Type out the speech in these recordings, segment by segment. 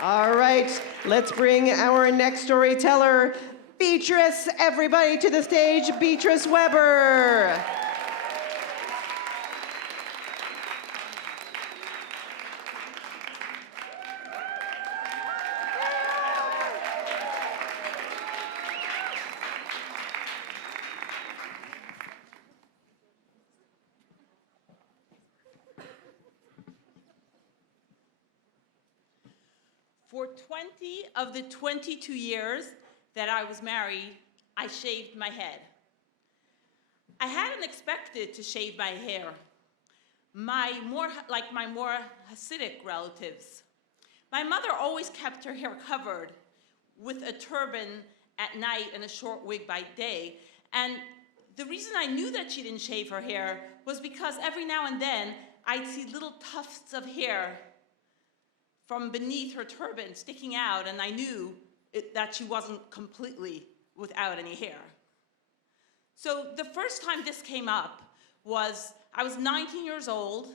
All right, let's bring our next storyteller, Beatrice, everybody to the stage, Beatrice Weber. For 20 of the 22 years that I was married, I shaved my head. I hadn't expected to shave my hair, like my more Hasidic relatives. My mother always kept her hair covered with a turban at night and a short wig by day. And the reason I knew that she didn't shave her hair was because every now and then I'd see little tufts of hair from beneath her turban sticking out, and I knew that she wasn't completely without any hair. So the first time this came up was, I was 19 years old,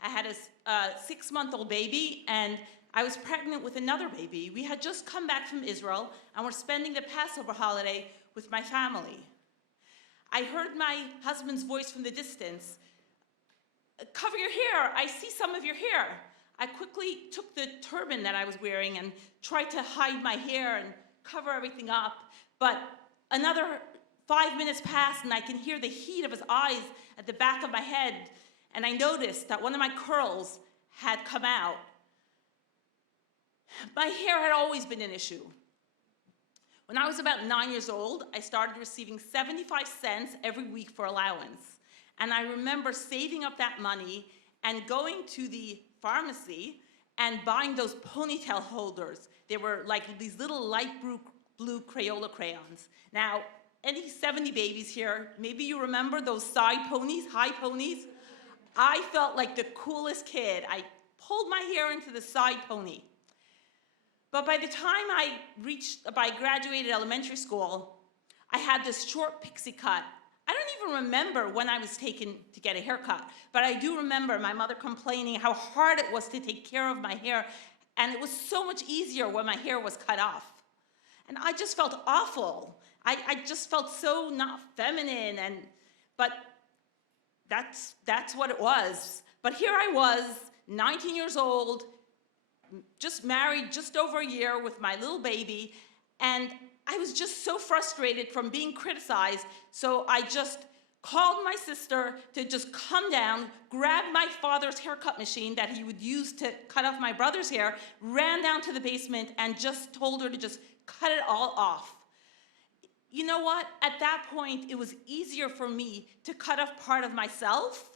I had a 6-month-old baby, and I was pregnant with another baby. We had just come back from Israel, and we're spending the Passover holiday with my family. I heard my husband's voice from the distance, "Cover your hair, I see some of your hair." I quickly took the turban that I was wearing and tried to hide my hair and cover everything up. But another 5 minutes passed and I can hear the heat of his eyes at the back of my head. And I noticed that one of my curls had come out. My hair had always been an issue. When I was about 9 years old, I started receiving 75 cents every week for allowance. And I remember saving up that money and going to the pharmacy and buying those ponytail holders. They were like these little light blue Crayola crayons. Now, any 70 babies here, maybe you remember those side ponies, high ponies? I felt like the coolest kid. I pulled my hair into the side pony. But by the time I graduated elementary school, I had this short pixie cut. I don't even remember when I was taken to get a haircut, but I do remember my mother complaining how hard it was to take care of my hair, and it was so much easier when my hair was cut off. And I just felt awful. I just felt so not feminine, but that's what it was. But here I was, 19 years old, just married just over a year with my little baby, and I was just so frustrated from being criticized, so I just called my sister to just come down, grab my father's haircut machine that he would use to cut off my brother's hair, ran down to the basement and just told her to just cut it all off. You know what? At that point, it was easier for me to cut off part of myself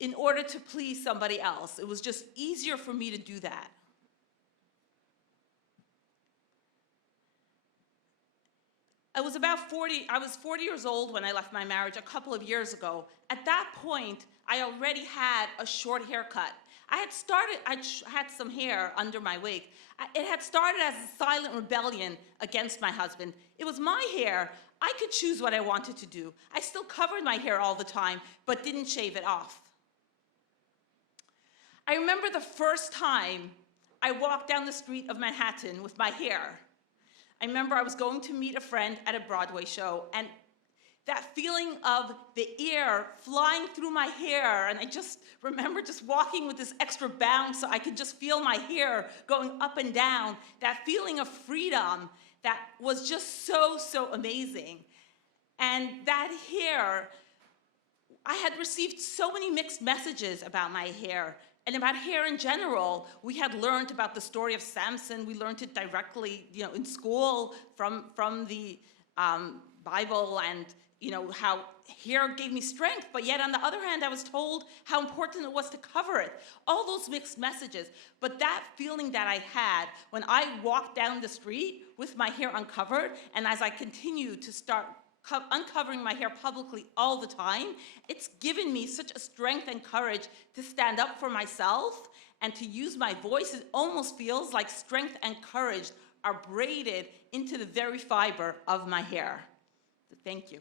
in order to please somebody else. It was just easier for me to do that. I was 40 years old when I left my marriage a couple of years ago. At that point, I already had a short haircut. I had some hair under my wig. It had started as a silent rebellion against my husband. It was my hair. I could choose what I wanted to do. I still covered my hair all the time, but didn't shave it off. I remember the first time I walked down the street of Manhattan with my hair. I remember I was going to meet a friend at a Broadway show, and that feeling of the air flying through my hair, and I just remember just walking with this extra bounce so I could just feel my hair going up and down, that feeling of freedom that was just so, so amazing. And that hair, I had received so many mixed messages about my hair. And about hair in general. We had learned about the story of Samson. We learned it directly, in school from the Bible, and how hair gave me strength. But yet, on the other hand, I was told how important it was to cover it. All those mixed messages. But that feeling that I had when I walked down the street with my hair uncovered, and as I continued to start uncovering my hair publicly all the time, it's given me such a strength and courage to stand up for myself and to use my voice. It almost feels like strength and courage are braided into the very fiber of my hair. So thank you.